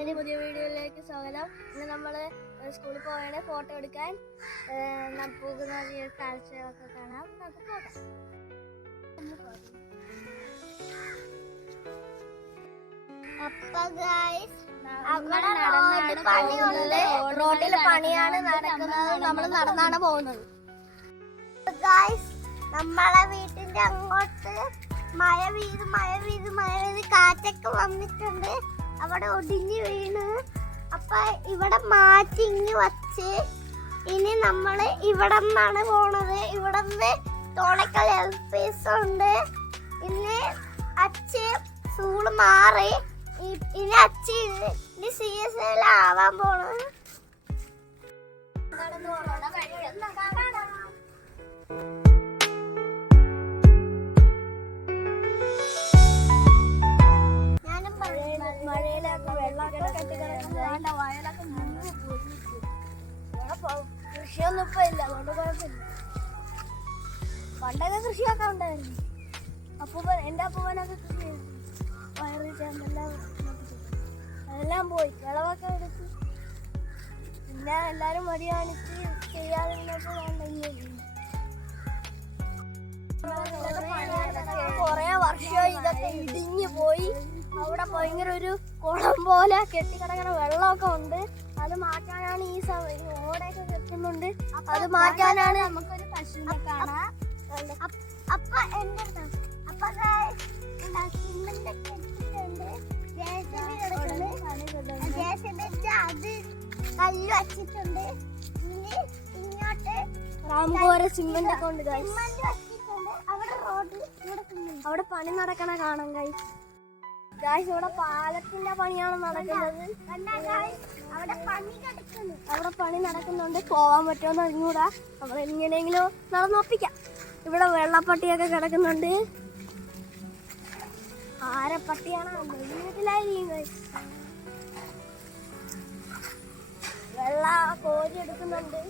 എൻ്റെ പുതിയ വീഡിയോയിലേക്ക് സ്വാഗതം. ഇന്ന് നമ്മൾ സ്കൂളിൽ പോയാണ് ഫോട്ടോ എടുക്കാൻ പോകുന്ന കാഴ്ചകളൊക്കെ കാണാം. നമുക്ക് പോകാം. റോഡിൽ പണിയാണ് നടക്കുന്നത്. നമ്മൾ നടന്നാണ് പോകുന്നത്. നമ്മളെ വീട്ടിന്റെ അങ്ങോട്ട് മഴ പെയ്ത് കാറ്റൊക്കെ വന്നിട്ടുണ്ട്. അവിടെ ഒടിഞ്ഞു വീണ്. അപ്പൊ ഇവിടെ മാറ്റി ഇങ്ങ് വച്ച് ഇനി നമ്മള് ഇവിടെ നിന്നാണ് പോണത്. ഇവിടെ നിന്ന് തോണക്കൽ LP ഉണ്ട്. ഇനി അച്ഛൻ സ്കൂള് മാറി ഇനി അച്ഛൻ CSL ആവാൻ പോണത്. മഴയിലൊക്കെ വെള്ളമൊക്കെ കെട്ടിക്കിടക്കുന്ന വയലൊക്കെ കൃഷിയൊന്നും ഇപ്പൊ ഇല്ല. അതുകൊണ്ട് കുഴപ്പമില്ല. പണ്ടൊക്കെ കൃഷിയൊക്കെ ഉണ്ടായിരുന്നു. എൻ്റെ അപ്പൂപ്പനൊക്കെ കൃഷി ചെയ്തു. വയറി ചേർന്നെല്ലാം അതെല്ലാം പോയി. വിളവൊക്കെ എടുത്ത് പിന്നെ എല്ലാരും മടി കാണിച്ച് ചെയ്യാതെ കൊറേ വർഷം ഇതൊക്കെ ഇടിഞ്ഞു പോയി. അവിടെ ഭയങ്കര ഒരു കുളം പോലെ കെട്ടിക്കിടക്കുന്ന വെള്ളമൊക്കെ ഉണ്ട്. അത് മാറ്റാനാണ് ഈ സമയം. ഓടയൊക്കെ കെട്ടുന്നുണ്ട്. അത് മാറ്റാനാണ്. നമുക്കൊരു പശുവിനെ കാണാം. അപ്പൊ എന്റെ അത് കല്ല് വച്ചിട്ടുണ്ട്. ഇങ്ങോട്ട് റാംകോര സിമന്റ് ഒക്കെ ഉണ്ട്. അവിടെ പണി നടക്കണ കാണാം ഗൈസ്. ഇവിടെ പാലത്തിന്റെ പണിയാണ് നടക്കുന്നത്. അവിടെ പണി നടക്കുന്നുണ്ട്. പോവാൻ പറ്റുമെന്ന് അറിഞ്ഞൂടാ. നമ്മൾ എങ്ങനെയെങ്കിലും നടന്നൊപ്പിക്കാം. ഇവിടെ വെള്ളപ്പട്ടിയൊക്കെ കിടക്കുന്നുണ്ട്. ആരപ്പട്ടിയാണ് വീട്ടിലായിരിക്കും. വെള്ള കോരി എടുക്കുന്നുണ്ട്.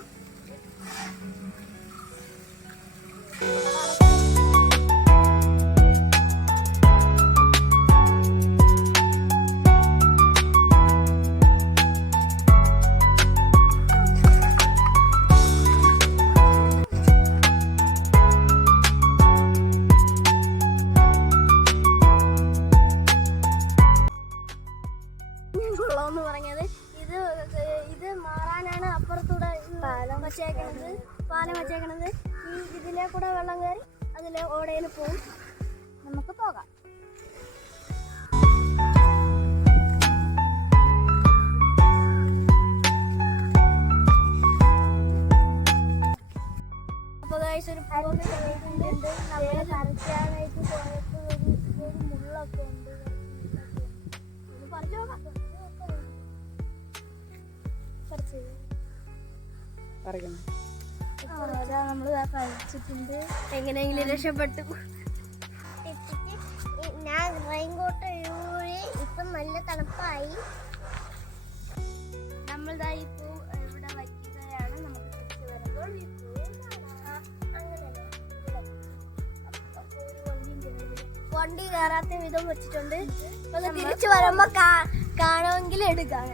എന്ന് പറഞ്ഞത് ഇത് മാറാനാണ് അപ്പുറത്തൂടെ പാലം വച്ചേക്കണത്. ഇതിലെ കൂടെ വെള്ളം കയറി അതിലെ ഓടയിൽ പോവും. നമുക്ക് പോകാം. അപ്പൊ ഒരു നമ്മള് പറിക്കാനായിട്ട് പോയപ്പോ ഒരു മുള്ളൊക്കെ ഉണ്ട്. പറിച്ചു നോക്കാം. നമ്മള് കഴിച്ചിട്ടുണ്ട്. എങ്ങനെയെങ്കിലും രക്ഷപ്പെട്ടു. ഞാൻ റെയിൻകോട്ട് ഇപ്പൊ നല്ല തണുപ്പായി. നമ്മളിതാ ഇപ്പോ ഇവിടെ വയ്ക്കുകയാണ്. നമുക്ക് തിരിച്ചു വരുമ്പോൾ വണ്ടി കയറാത്ത വിധം വെച്ചിട്ടുണ്ട്. തിരിച്ചു വരുമ്പോ കാണുമെങ്കിൽ എടുക്കാം.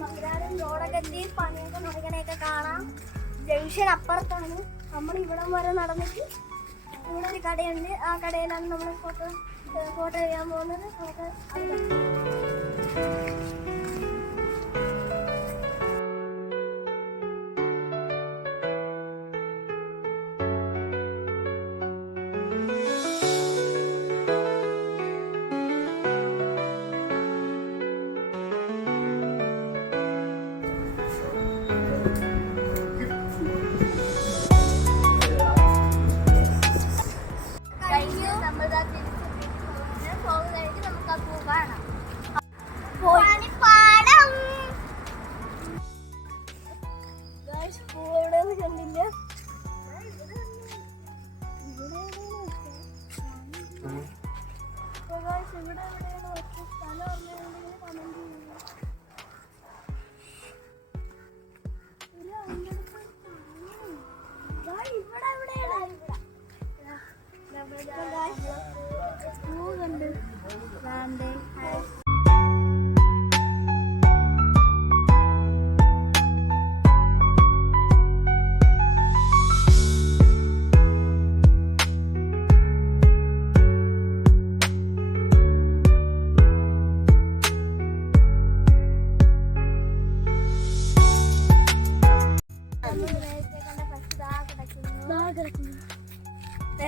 മംഗലാപുരം റോഡൊക്കെ എത്തി പണിയൊക്കെ നടക്കണയൊക്കെ കാണാം. ജംഗ്ഷൻ അപ്പുറത്താണ്. നമ്മൾ ഇവിടം വരെ നടന്നിട്ട് ഇവിടെ ഒരു കടയുണ്ട്. ആ കടയിലാണ് നമ്മൾ ഫോട്ടോ ചെയ്യാൻ പോകുന്നത്.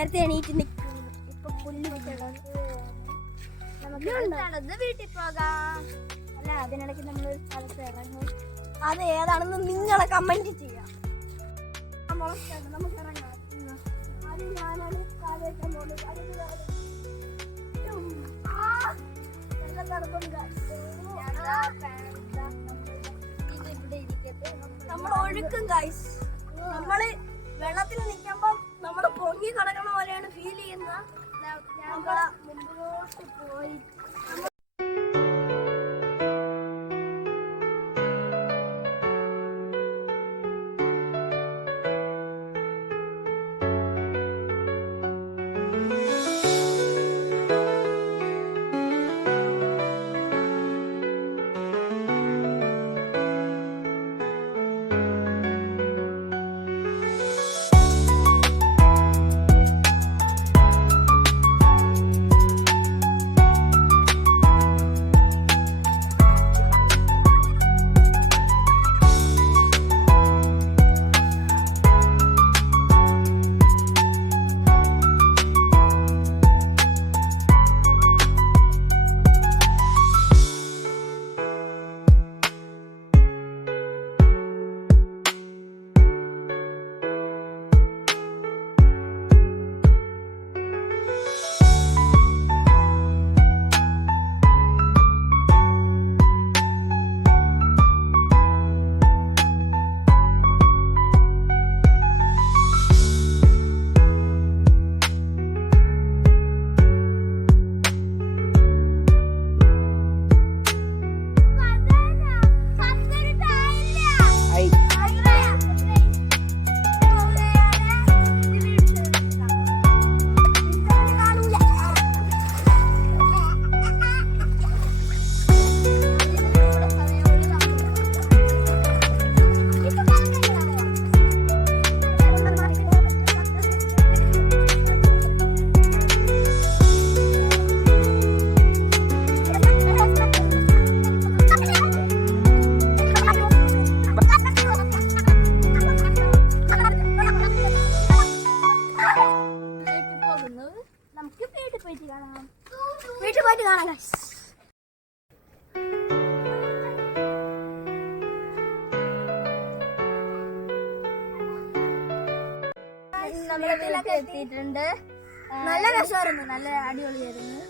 നേരത്തെ എണീറ്റ് നിൽക്കുന്നു. ഇപ്പൊ പുല്ല് നമുക്ക് വീട്ടിൽ പോകാം. അല്ല, അതിനിടയ്ക്ക് നമ്മളൊരു സ്ഥലത്ത് ഇറങ്ങും. അത് ഏതാണെന്ന് നിങ്ങളെ കമന്റ് ചെയ്യാം. നമുക്ക് ഇറങ്ങാം. അത് ഞാനാണ് കാലേക്കാൻ പോകുന്നത്. നമ്മൾ ഒഴുക്കും ഗൈസ്. നമ്മള് വെള്ളത്തിൽ നിൽക്കുമ്പോ നമ്മള് പൊങ്ങി കിടക്കണ പോലെയാണ് ഫീൽ ചെയ്യുന്നത്. നമ്മളെ മുമ്പോട്ട് പോയി വീട്ടിൽ പോയിട്ട് കാണാം. നമ്മുടെ വീട്ടിലൊക്കെ എത്തിയിട്ടുണ്ട്. നല്ല രസമായിരുന്നു, നല്ല അടിപൊളിയായിരുന്നു.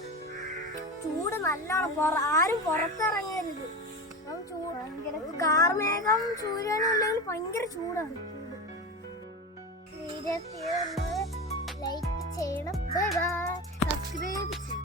ചൂട് നല്ലോണം, ആരും പുറത്തിറങ്ങരുത്. കാർമേഘം സൂര്യനും ഇല്ലെങ്കിൽ ഭയങ്കര ചൂടാണ്. ലൈക്ക് ചെയ്യണം, സബ്സ്ക്രൈബ് ചെയ്യണം.